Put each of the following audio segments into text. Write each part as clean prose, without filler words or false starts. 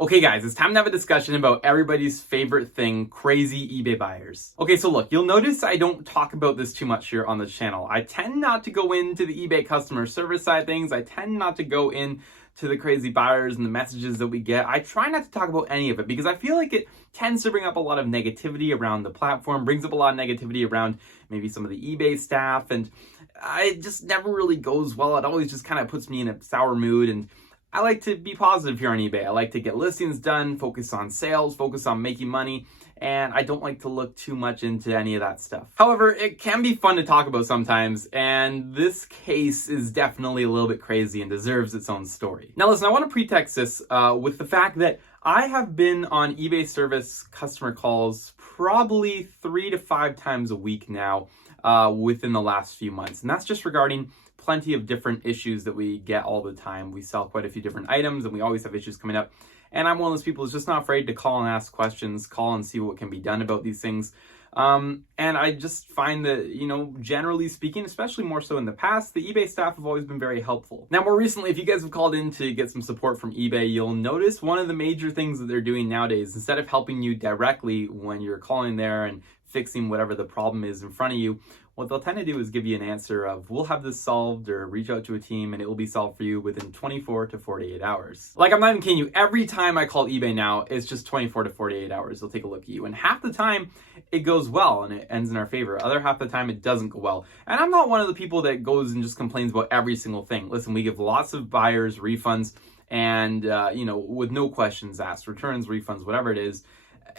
Okay guys, it's time to have a discussion about everybody's favorite thing, crazy eBay buyers. Okay, so look, you'll notice I don't talk about this too much here on the channel. I tend not to go into the eBay customer service side of things. I tend not to go in to the crazy buyers and the messages that we get. I try not to talk about any of it because I feel like it tends to bring up a lot of negativity around the platform, brings up a lot of negativity around maybe some of the eBay staff, and it just never really goes well. It always just kind of puts me in a sour mood, and I like to be positive here on eBay. I like to get listings done, focus on sales, focus on making money, and I don't like to look too much into any of that stuff. However, it can be fun to talk about sometimes, and this case is definitely a little bit crazy and deserves its own story. Now listen, I want to pretext this with the fact that I have been on eBay service customer calls probably 3 to 5 times a week now within the last few months, and that's just regarding plenty of different issues that we get all the time. We sell quite a few different items and we always have issues coming up. And I'm one of those people who's just not afraid to call and ask questions, call and see what can be done about these things. And I just find that, generally speaking, especially more so in the past, the eBay staff have always been very helpful. Now, more recently, if you guys have called in to get some support from eBay, you'll notice one of the major things that they're doing nowadays, instead of helping you directly when you're calling there and fixing whatever the problem is in front of you, what they'll tend to do is give you an answer of, we'll have this solved, or reach out to a team and it will be solved for you within 24 to 48 hours. Like, I'm not even kidding you, every time I call eBay now, it's just 24 to 48 hours. They'll take a look at you. And half the time it goes well and it ends in our favor. Other half the time it doesn't go well. And I'm not one of the people that goes and just complains about every single thing. Listen, we give lots of buyers refunds and, with no questions asked, returns, refunds, whatever it is.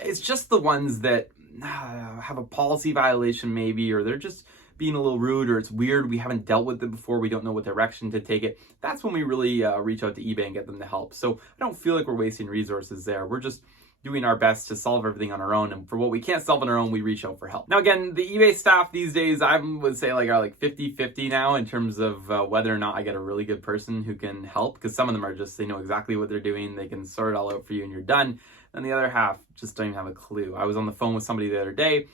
It's just the ones that have a policy violation maybe, or they're just being a little rude, or it's weird, we haven't dealt with it before, we don't know what direction to take it. That's when we really reach out to eBay and get them to help. So I don't feel like we're wasting resources there. We're just doing our best to solve everything on our own, and for what we can't solve on our own, we reach out for help. Now again, the eBay staff these days, I would say are 50-50 now in terms of whether or not I get a really good person who can help, because some of them are just, they know exactly what they're doing, they can sort it all out for you and you're done, and the other half just don't even have a clue. I was on the phone with somebody the other day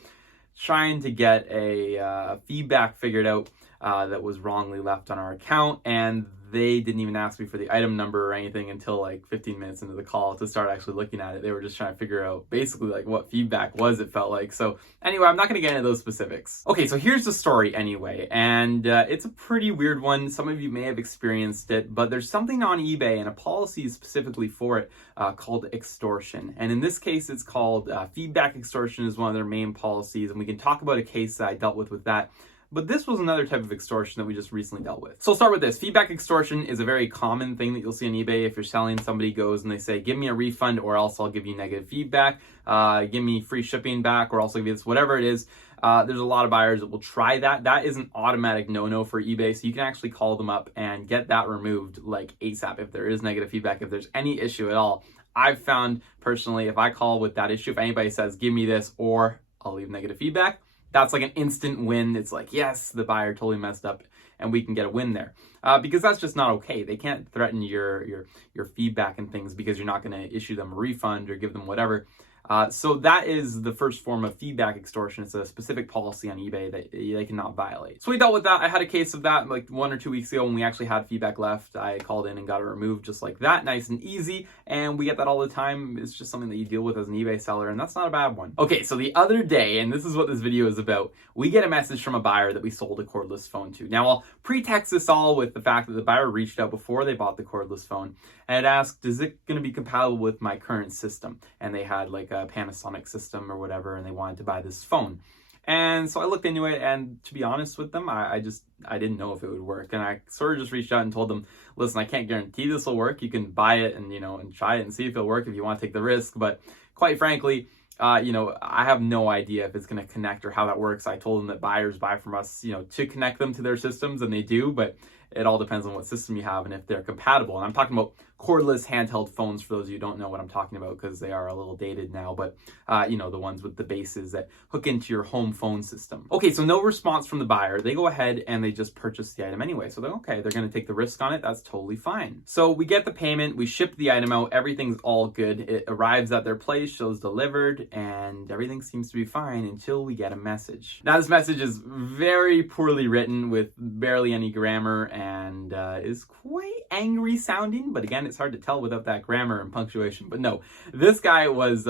trying to get a feedback figured out that was wrongly left on our account, and they didn't even ask me for the item number or anything until 15 minutes into the call to start actually looking at it. They were just trying to figure out basically what feedback was, it felt like. So anyway, I'm not going to get into those specifics. Okay, so here's the story anyway, and it's a pretty weird one. Some of you may have experienced it, but there's something on eBay and a policy specifically for it called extortion. And in this case, it's called feedback extortion is one of their main policies, and we can talk about a case that I dealt with that. But this was another type of extortion that we just recently dealt with. So I'll start with this. Feedback extortion is a very common thing that you'll see on eBay. If you're selling, somebody goes and they say, give me a refund or else I'll give you negative feedback. Give me free shipping back or else I'll give you this, whatever it is. There's a lot of buyers that will try that. That is an automatic no-no for eBay. So you can actually call them up and get that removed ASAP if there is negative feedback, if there's any issue at all. I've found personally, if I call with that issue, if anybody says, give me this or I'll leave negative feedback, that's an instant win. It's yes, the buyer totally messed up and we can get a win there. Because that's just not okay. They can't threaten your feedback and things because you're not going to issue them a refund or give them whatever. So that is the first form of feedback extortion. It's a specific policy on eBay that they cannot violate. So we dealt with that. I had a case of that 1 or 2 weeks ago when we actually had feedback left. I called in and got it removed just like that, nice and easy. And we get that all the time. It's just something that you deal with as an eBay seller, and that's not a bad one. Okay, so the other day, and this is what this video is about, we get a message from a buyer that we sold a cordless phone to. Now I'll pretext this all with the fact that the buyer reached out before they bought the cordless phone and it asked, is it going to be compatible with my current system? And they had a Panasonic system or whatever, and they wanted to buy this phone. And so I looked into it, and to be honest with them, I didn't know if it would work. And I sort of just reached out and told them, listen, I can't guarantee this will work. You can buy it and, and try it and see if it'll work if you want to take the risk. But quite frankly, I have no idea if it's going to connect or how that works. I told them that buyers buy from us, to connect them to their systems, and they do, but it all depends on what system you have and if they're compatible. And I'm talking about cordless handheld phones for those of you who don't know what I'm talking about, because they are a little dated now, but the ones with the bases that hook into your home phone system. Okay, so no response from the buyer. They go ahead and they just purchase the item anyway. So they're okay, they're going to take the risk on it. That's totally fine. So we get the payment, we ship the item out, everything's all good. It arrives at their place, shows delivered, and everything seems to be fine until we get a message. Now this message is very poorly written with barely any grammar and is quite angry sounding, but again, again, it's hard to tell without that grammar and punctuation. But no, this guy was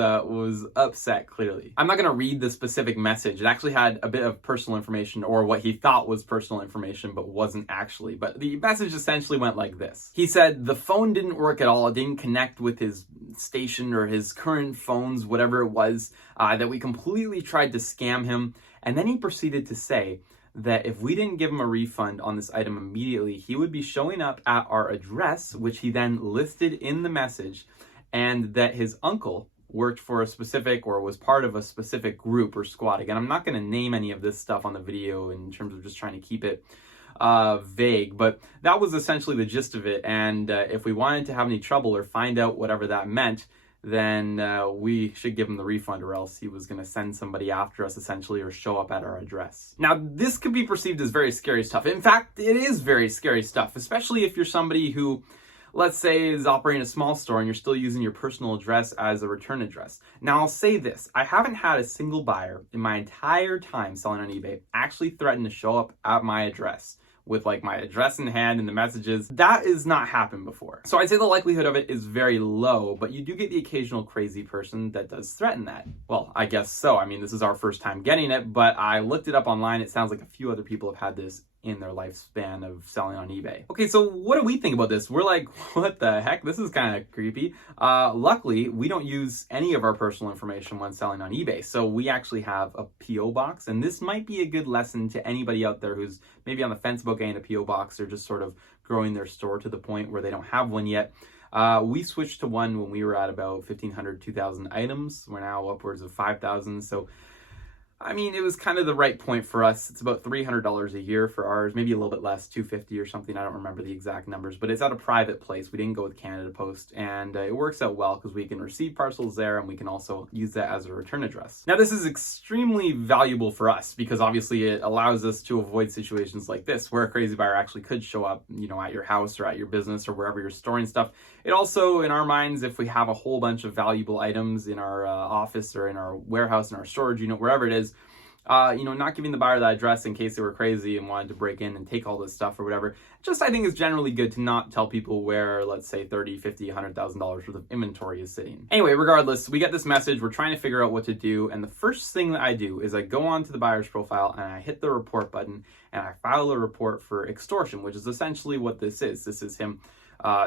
upset, clearly. I'm not going to read the specific message. It actually had a bit of personal information, or what he thought was personal information, but wasn't actually. But the message essentially went like this. He said the phone didn't work at all. It didn't connect with his station or his current phones, whatever it was, that we completely tried to scam him. And then he proceeded to say that if we didn't give him a refund on this item immediately, he would be showing up at our address, which he then listed in the message, and that his uncle worked for a specific, or was part of a specific group or squad. Again, I'm not going to name any of this stuff on the video in terms of just trying to keep it vague, but that was essentially the gist of it. And if we wanted to have any trouble or find out whatever that meant, then we should give him the refund, or else he was going to send somebody after us, essentially, or show up at our address. Now, this could be perceived as very scary stuff. In fact, it is very scary stuff, especially if you're somebody who, let's say, is operating a small store and you're still using your personal address as a return address. Now, I'll say this. I haven't had a single buyer in my entire time selling on eBay actually threaten to show up at my address with like my address in hand and the messages. That has not happened before. So I'd say the likelihood of it is very low, but you do get the occasional crazy person that does threaten that. Well, I guess so. I mean, this is our first time getting it, but I looked it up online. It sounds like a few other people have had this in their lifespan of selling on eBay. Okay, so what do we think about this? We're like, what the heck? This is kind of creepy. Luckily, we don't use any of our personal information when selling on eBay. So we actually have a PO box, and this might be a good lesson to anybody out there who's maybe on the fence about getting a PO box, or just sort of growing their store to the point where they don't have one yet. We switched to one when we were at about 1,500, 2,000 items. We're now upwards of 5,000. So I mean, it was kind of the right point for us. It's about $300 a year for ours, maybe a little bit less, $250 or something. I don't remember the exact numbers, but it's at a private place. We didn't go with Canada Post, and it works out well because we can receive parcels there, and we can also use that as a return address. Now, this is extremely valuable for us because obviously it allows us to avoid situations like this, where a crazy buyer actually could show up, you know, at your house or at your business or wherever you're storing stuff. It also, in our minds, if we have a whole bunch of valuable items in our office or in our warehouse, in our storage unit, wherever it is, not giving the buyer that address in case they were crazy and wanted to break in and take all this stuff or whatever. Just, I think it's generally good to not tell people where, let's say, $30, $50, $100,000 worth of inventory is sitting. Anyway, regardless, we get this message, we're trying to figure out what to do, and the first thing that I do is I go onto the buyer's profile and I hit the report button and I file a report for extortion, which is essentially what this is. This is him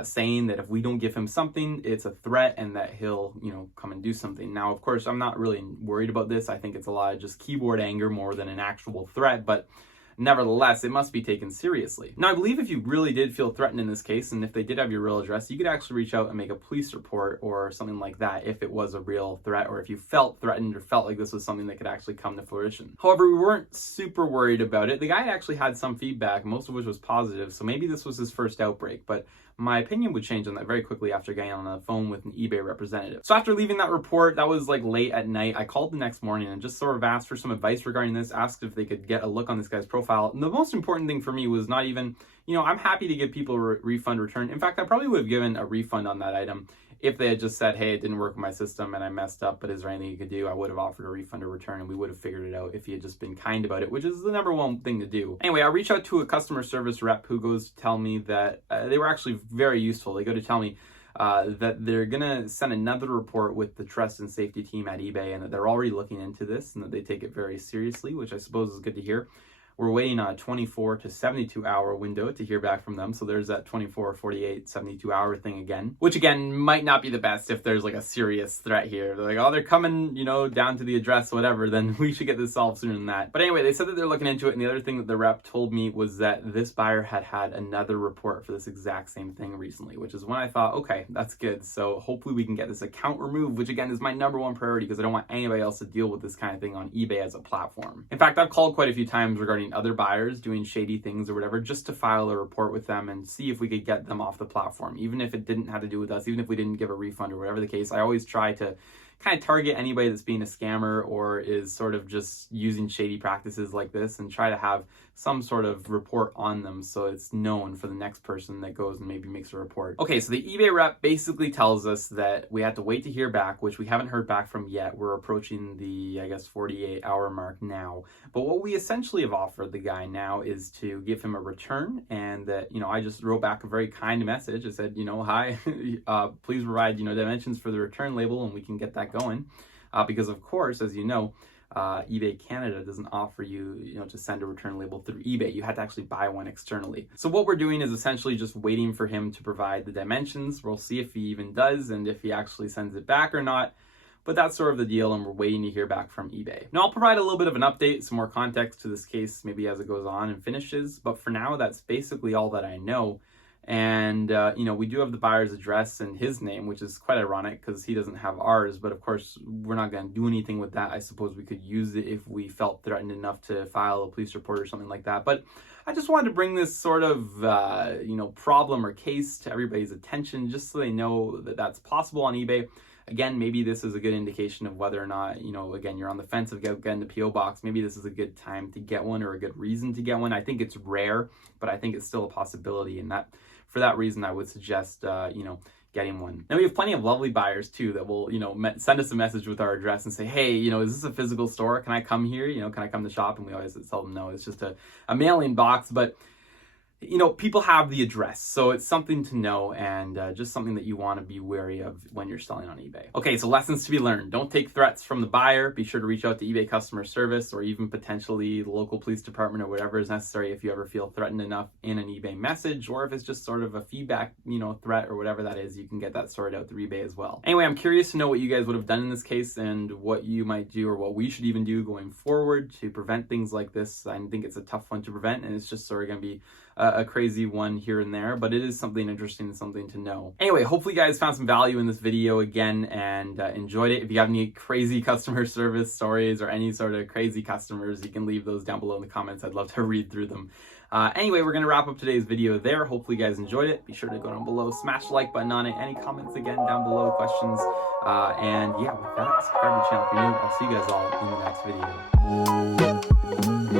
saying that if we don't give him something, it's a threat and that he'll, come and do something. Now, of course, I'm not really worried about this. I think it's a lot of just keyboard anger more than an actual threat, but nevertheless, it must be taken seriously. Now, I believe if you really did feel threatened in this case, and if they did have your real address, you could actually reach out and make a police report or something like that if it was a real threat, or if you felt threatened or felt like this was something that could actually come to fruition. However, we weren't super worried about it. The guy actually had some feedback, most of which was positive, so maybe this was his first outbreak, but my opinion would change on that very quickly after getting on the phone with an eBay representative. So after leaving that report, that was like late at night, I called the next morning and just sort of asked for some advice regarding this, asked if they could get a look on this guy's profile. And the most important thing for me was not even, I'm happy to give people a refund return. In fact, I probably would have given a refund on that item if they had just said, hey, it didn't work with my system and I messed up, but is there anything you could do? I would have offered a refund or return, and we would have figured it out if he had just been kind about it, which is the number one thing to do. Anyway, I reached out to a customer service rep who goes to tell me that they were actually very useful. They go to tell me that they're going to send another report with the trust and safety team at eBay, and that they're already looking into this and that they take it very seriously, which I suppose is good to hear. We're waiting on a 24 to 72 hour window to hear back from them. So there's that 24, 48, 72 hour thing again, which again might not be the best if there's like a serious threat here. They're like, oh, they're coming, down to the address, whatever, then we should get this solved sooner than that. But anyway, they said that they're looking into it. And the other thing that the rep told me was that this buyer had another report for this exact same thing recently, which is when I thought, okay, that's good. So hopefully we can get this account removed, which again is my number one priority because I don't want anybody else to deal with this kind of thing on eBay as a platform. In fact, I've called quite a few times regarding other buyers doing shady things or whatever, just to file a report with them and see if we could get them off the platform, even if it didn't have to do with us, even if we didn't give a refund or whatever the case. I always try to kind of target anybody that's being a scammer or is sort of just using shady practices like this, and try to have some sort of report on them so it's known for the next person that goes and maybe makes a report. Okay, so the eBay rep basically tells us that we have to wait to hear back, which we haven't heard back from yet. We're approaching the, I guess, 48-hour mark now. But what we essentially have offered the guy now is to give him a return, and that, I just wrote back a very kind message. I said, hi, please provide, dimensions for the return label, and we can get that going. Because of course, as you know, eBay Canada doesn't offer you, to send a return label through eBay. You had to actually buy one externally. So what we're doing is essentially just waiting for him to provide the dimensions. We'll see if he even does and if he actually sends it back or not. But that's sort of the deal, and we're waiting to hear back from eBay. Now, I'll provide a little bit of an update, some more context to this case, maybe as it goes on and finishes. But for now, that's basically all that I know. And, we do have the buyer's address and his name, which is quite ironic because he doesn't have ours. But of course, we're not going to do anything with that. I suppose we could use it if we felt threatened enough to file a police report or something like that. But I just wanted to bring this sort of, problem or case to everybody's attention, just so they know that that's possible on eBay. Again, maybe this is a good indication of whether or not, again, you're on the fence of getting the PO box. Maybe this is a good time to get one or a good reason to get one. I think it's rare, but I think it's still a possibility. And for that reason, I would suggest, getting one. Now, we have plenty of lovely buyers too that will, send us a message with our address and say, hey, is this a physical store? Can I come here? Can I come to shop? And we always tell them, no, it's just a mailing box. But people have the address, so it's something to know, and just something that you want to be wary of when you're selling on eBay. Okay, so lessons to be learned. Don't take threats from the buyer. Be sure to reach out to eBay customer service or even potentially the local police department or whatever is necessary if you ever feel threatened enough in an eBay message, or if it's just sort of a feedback, threat or whatever that is, you can get that sorted out through eBay as well. Anyway, I'm curious to know what you guys would have done in this case and what you might do or what we should even do going forward to prevent things like this. I think it's a tough one to prevent, and it's just sort of going to be a crazy one here and there, but it is something interesting and something to know. Anyway, hopefully you guys found some value in this video again and enjoyed it. If you have any crazy customer service stories or any sort of crazy customers, you can leave those down below in the comments. I'd love to read through them. Anyway, we're going to wrap up today's video there. Hopefully you guys enjoyed it. Be sure to go down below, smash the like button on it. Any comments again down below, questions. And yeah, with that, subscribe to the channel if you're new. I'll see you guys all in the next video.